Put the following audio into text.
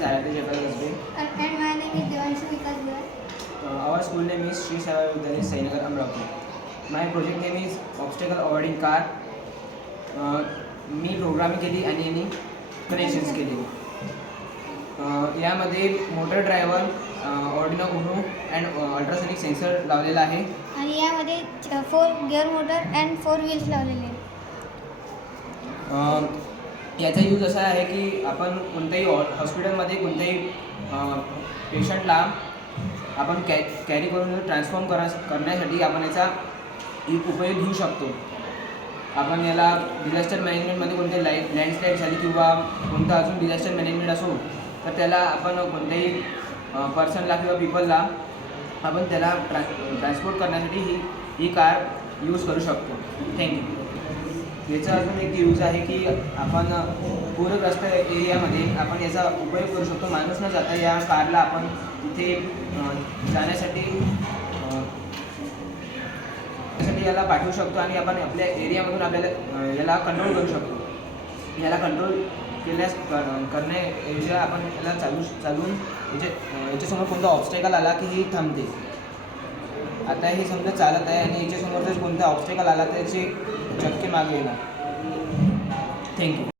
is Aradhya Jayapal Kasbe. And my name is Devanshu Vikas Goyal. Our school name is Sri Seva Vidyalaya Sainagar Amravati. My project name is obstacle avoiding car. Me programming केली आणि यांनी connections केले. यामध्ये motor driver, Arduino Uno and ultrasonic sensor लावलेला आहे. आणि यामध्ये 4 gear motor and 4 wheels लावलेले आहेत. याचा यूज असा आहे की आपण कोणत्याही हॉस्पिटलमध्ये कोणत्याही पेशंटला आपण कॅरी करून ट्रान्सफॉर्म करण्यासाठी आपण याचा उपयोग घेऊ शकतो. आपण याला डिझास्टर मॅनेजमेंटमध्ये कोणते लँडस्लाईड झाली किंवा कोणतं अजून डिझास्टर मॅनेजमेंट असो तर त्याला आपण कोणत्याही पर्सनला किंवा पीपलला आपण त्याला ट्रान्सपोर्ट करण्यासाठी ही कार यूज करू शकतो. थँक्यू. याचा अजून एक यूज आहे की आपण पूरग्रस्त एरियामध्ये आपण याचा उपयोग करू शकतो. माणूस न जाता या कारला आपण तिथे जाण्यासाठी याला पाठवू शकतो आणि आपण आपल्या एरियामधून आपल्याला याला कंट्रोल करू शकतो. याला कंट्रोल करण्याऐवजी आपण याला चालवून याच्यासमोर कोणता ऑब्स्टेकल आला की ही थांबते. आता हे समजा चालत आहे आणि याच्यासमोर जर कोणता ऑब्स्टेकल आला तर याचे चक्के मागे येणार. थँक्यू.